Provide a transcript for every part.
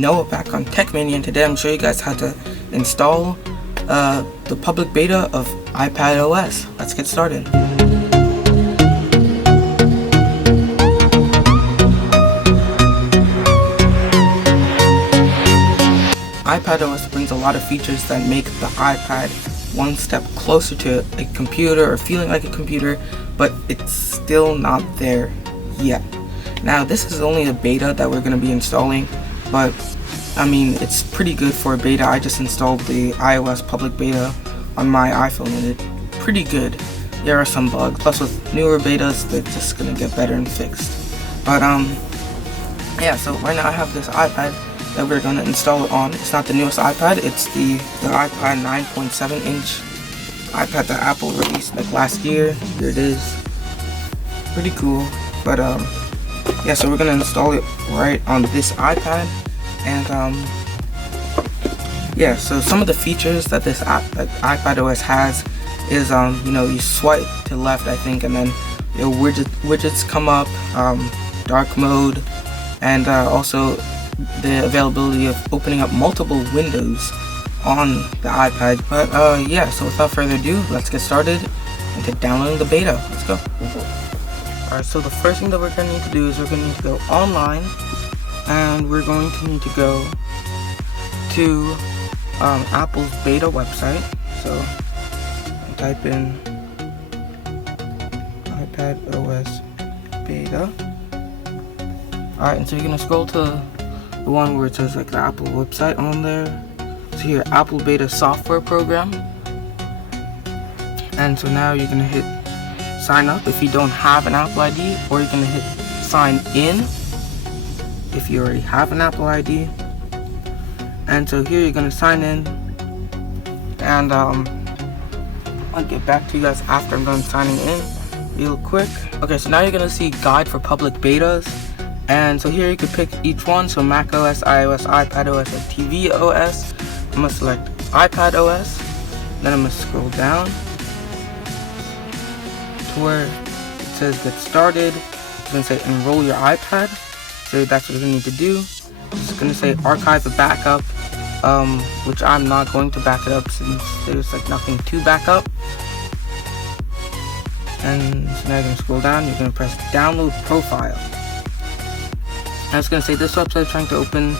Noah back on Tech Mania, and today I'm showing you guys how to install the public beta of iPad OS. Let's get started. iPad OS brings a lot of features that make the iPad one step closer to a computer or feeling like a computer, but it's still not there yet. Now, this is only a beta that we're going to be installing, but I mean, it's pretty good for a beta. I just installed the iOS public beta on my iPhone and it's pretty good. There are some bugs, plus with newer betas, they're just going to get better and fixed. But yeah, so right now I have this iPad that we're going to install it on. It's not the newest iPad, it's the iPad 9.7 inch iPad that Apple released like last year. Here it is. Pretty cool. But yeah, so we're going to install it right on this iPad. And yeah, so some of the features that this iPad OS has is you know, you swipe to the left, I think, and then your widgets come up, dark mode, and also the availability of opening up multiple windows on the iPad. But yeah, so without further ado, let's get started into downloading the beta. Let's go. Alright, so the first thing that we're going to need to do is we're going to need to go online, and we're going to need to go to Apple's beta website. So type in iPad OS beta. Alright, and so you're going to scroll to the one where it says like the Apple website on there. So here, Apple beta software program. And so now you're going to hit sign up if you don't have an Apple ID, or you're going to hit sign in if you already have an Apple ID. And so here you're going to sign in, and I'll get back to you guys after I'm done signing in real quick. Okay, so now you're going to see guide for public betas, and so here you can pick each one. So Mac OS, iOS, iPad OS, or TV OS. I'm going to select iPad OS, then I'm going to scroll down where it says get started. It's going to say enroll your iPad, so that's what we need to do. It's going to say archive a backup, which I'm not going to back it up since there's like nothing to back up. And so now you're going to scroll down, you're going to press download profile, and it's going to say this website is trying to open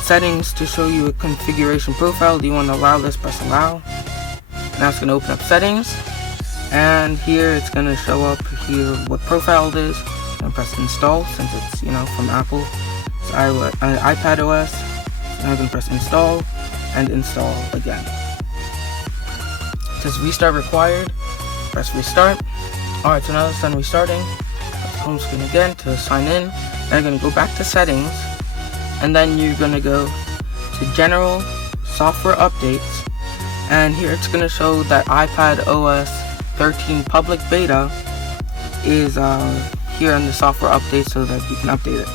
settings to show you a configuration profile. Do you want to allow this? Press allow. Now it's going to open up settings, and here it's going to show up here what profile it is. I'm going to press install since it's, you know, from Apple. It's iPad OS. So now I'm going to press install and install again. It says restart required. Press restart. Alright, so now it's done restarting. Home screen again to sign in. Now you're going to go back to settings, and then you're going to go to general software updates, and here it's going to show that iPad OS 13 public beta is here in the software update so that you can update it.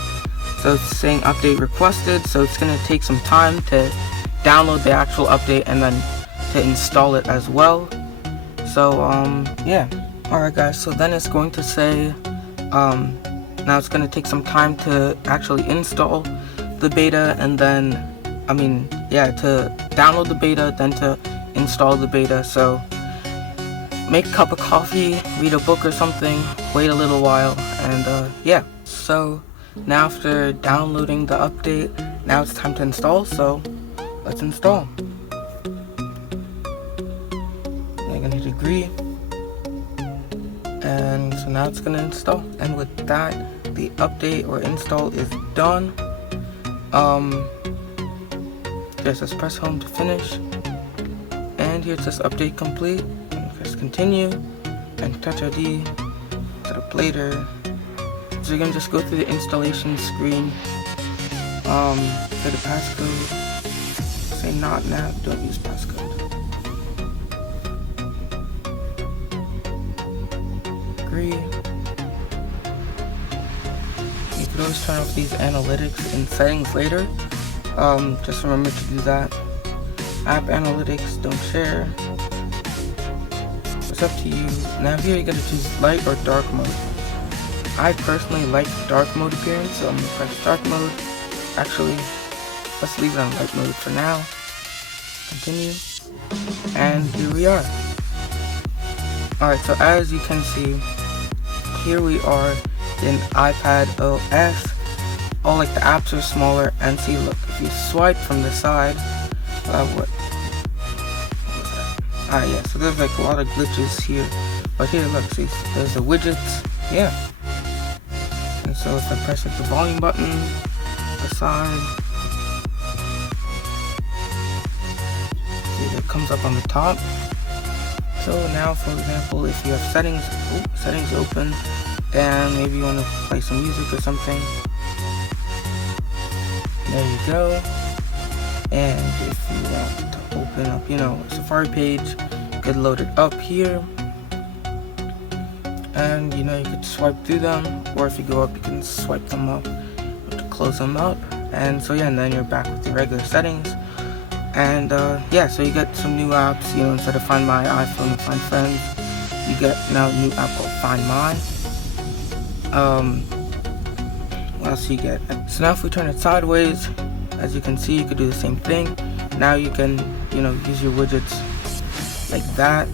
So it's saying update requested, so it's going to take some time to download the actual update and then to install it as well. So yeah, alright guys, so then it's going to say now it's going to take some time to actually install the beta, and then to download the beta, then to install the beta. So make a cup of coffee, read a book or something, wait a little while, and yeah. So now after downloading the update, now it's time to install, so let's install. I'm gonna hit agree, and so now it's gonna install, and with that, the update or install is done. Just let's press home to finish, and here it says update complete. Press continue and Touch ID, set up later. So you're gonna just go through the installation screen, set a passcode, say not now, don't use passcode, agree. You can always turn off these analytics in settings later, just remember to do that. App analytics, don't share. It's up to you. Now here you're going to choose light or dark mode. I personally like dark mode appearance, so I'm going to press dark mode. Actually, let's leave it on light mode for now. Continue, and here we are. Alright, so as you can see, here we are in iPad OS. All like the apps are smaller, and see, look, if you swipe from the side, what was that? Yeah, so there's like a lot of glitches here, but here, look, see, there's the widgets, yeah. And so if I press like the volume button, the side, see, it comes up on the top. So now, for example, if you have settings open, and maybe you want to play some music or something, there you go. And if you want to open up, a Safari page, you could load it up here, and you could swipe through them, or if you go up, you can swipe them up to close them up. And so yeah, and then you're back with your regular settings. And yeah, so you get some new apps, instead of Find My iPhone and Find Friends, you get now a new app called Find My. What else you get? So now if we turn it sideways, as you can see, you could do the same thing. Now you can, use your widgets like that.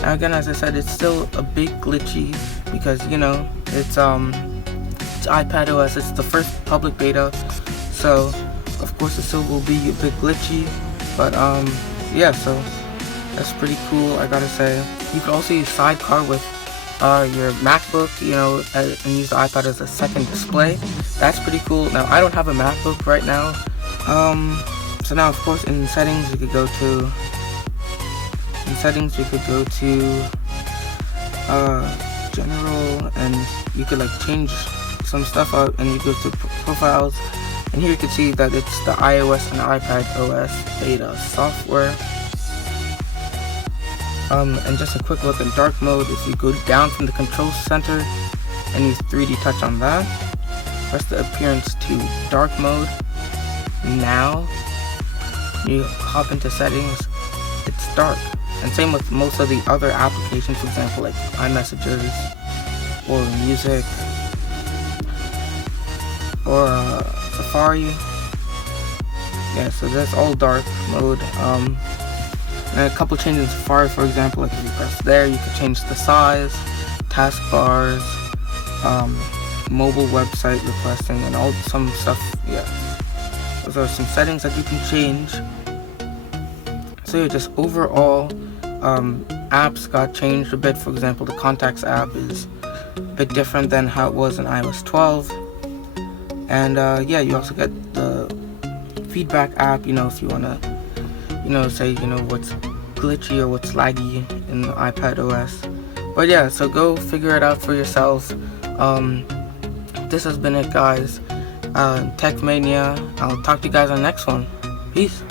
Now again, as I said, it's still a bit glitchy because, it's iPad OS, it's the first public beta, so of course it still will be a bit glitchy, but yeah, so that's pretty cool, I gotta say. You could also use Sidecar with your MacBook, and use the iPad as a second display. That's pretty cool. Now I don't have a MacBook right now, so now of course in settings we could go to general, and you could like change some stuff out, and you go to profiles, and here you can see that it's the iOS and iPad OS beta software. And just a quick look in dark mode, if you go down from the control center and use 3D touch on that, press the appearance to dark mode. Now you hop into settings, it's dark. And same with most of the other applications, for example like iMessages or music or Safari. Yeah, so that's all dark mode. And a couple changes in Safari, for example, like if you press there, you can change the size, taskbars, mobile website requesting, and some stuff. Yeah, those are some settings that you can change. So yeah, just overall, apps got changed a bit. For example, the Contacts app is a bit different than how it was in iOS 12. And yeah, you also get the feedback app, if you want to, say, what's glitchy or what's laggy in the iPad OS. But yeah, so go figure it out for yourself. This has been it, guys. Tech Mania. I'll talk to you guys on the next one. Peace.